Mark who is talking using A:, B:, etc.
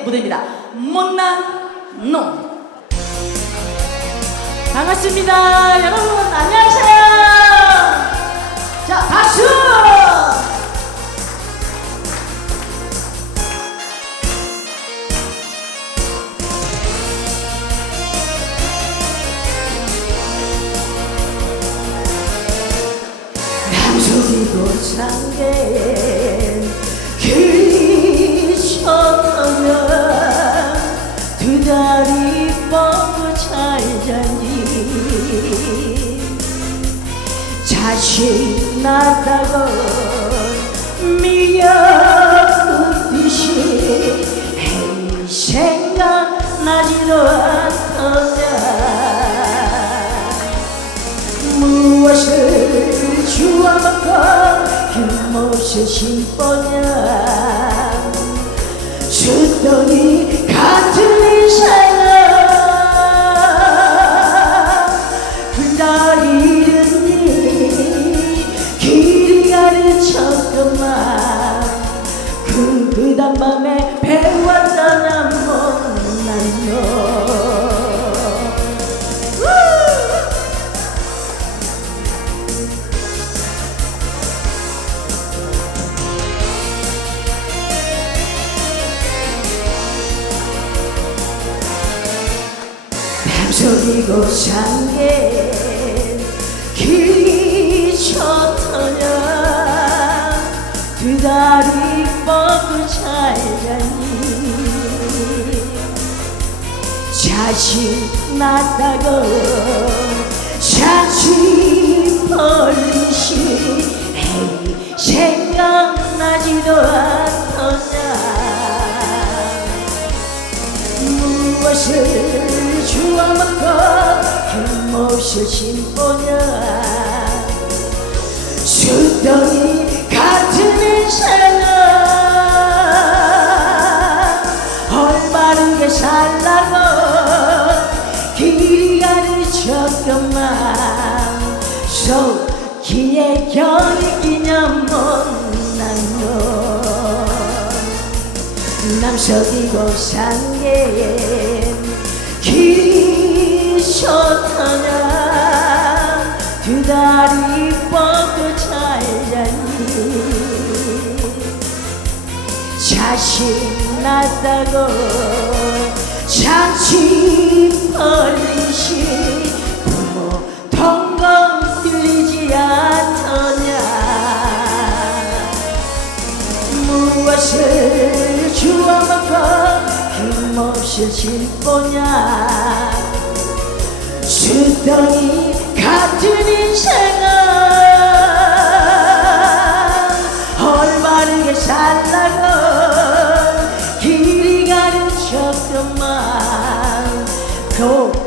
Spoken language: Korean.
A: 밴드의 무대입니다. 못난 놈. 반갑습니다. 여러분, 안녕하세요. 자, 박수! 남소리고 상대 두 다리 뻗고 잘 잔디 자식 낳다고 미역듯이 생각나지도 않더냐. 무엇을 주워먹고 흰못을 신보냐. 주더니 그 그단 밤에 배웠던 못난 너 밤속이고 산게 길이 좋더냐. 두 다리 뻗 자식 낳다고 자식 에이 생각나지도 않더냐 무엇을 주워먹고 흰못을 신보냐. 주더니 가르쳤건만 속기에 경기냐 못난 놈 남서기고 산게 길이 좋더냐. 두 다리 뻗고 잘 자니. 자식 낳다고 자식 버 무엇을 주워먹고 힘없이 신보냐? 주더니 같은 인생은 올바르게 살라고 길이 가르쳤건만 그